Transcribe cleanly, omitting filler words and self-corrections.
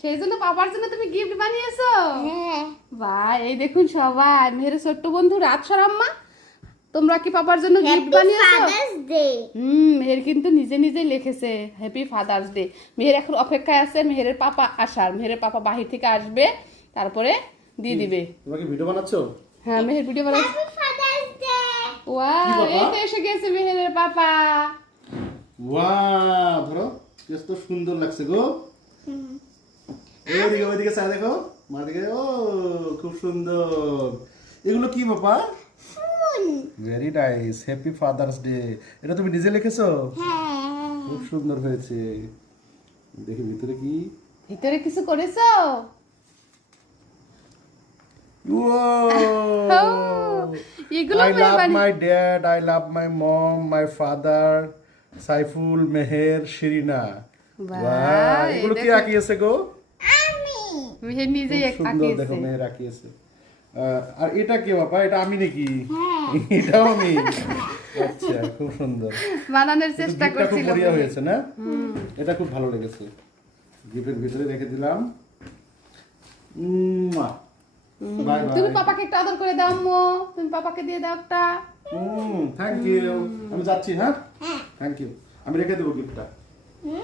সেই জন্য পাপার জন্য তুমি গিফট বানিয়েছো? হ্যাঁ। বাহ, এই দেখুন সবাই, মেহেরের ছোট্ট বন্ধু রাত সরাম্মা, তোমরা কি পাপার জন্য গিফট বানিয়েছো? Father's day. মেহের কিন্তু নিজে নিজে লিখেছে হ্যাপি ফাদার্স ডে। মেহের এখন অপেক্ষায় আছে মেহেরের পাপা আসার। মেহেরের পাপা বাহির থেকে আসবে, তারপরে দিয়ে দিবে। তোমরা কি ভিডিও বানাচ্ছো? হ্যাঁ, মেহের ভিডিও বানাচ্ছে। Happy father's day. ওয়াও, বাবা? এই তো এসে গেছে মেহেরের পাপা। ওয়াও, ধরো কেস তো সুন্দর লাগছে গো। ওইদিকে ওইদিকে চাই দেখো, মা দিকে। ও খুব সুন্দর। এগুলো কি বাবা? ফুল। Very nice, happy father's day. এটা তুমি নিজে লিখেছো? হ্যাঁ। খুব সুন্দর হয়েছে। দেখি ভিতরে কি। ভিতরে কিছু করেছো? এগুলো I মেহের love বানিয়ে- my dad, I love my mom, my father, Saiful, Meher, Shirina. বাহ, বাহ, এগুলো এই কি দেখো। আঁকিয়েছে গো? আমি। মেহের নিজেই খুব সুন্দর দেখো আঁকিয়েছে। মেহের আঁকিয়েছে। আর এটা কি বাবা? এটা আমি নাকি? হ্যাঁ। এটাও আমি। আচ্ছা, খুব সুন্দর। বানানোর চেষ্টা গিফটটা খুব করছিল বড়িয়া মেহের। হয়েছে না? এটা খুব ভালো লেগেছে। গিফটের ভিতরে রেখে দিলাম। বাই তুমি বাই। পাপাকে একটা আদর করে দাও আম্মু, তুমি পাপাকে দিয়ে দাও একটা। Thank you. আমি যাচ্ছি, হ্যাঁ? হ্যাঁ। Thank you. আমি রেখে দেবো গিফটটা। হুম?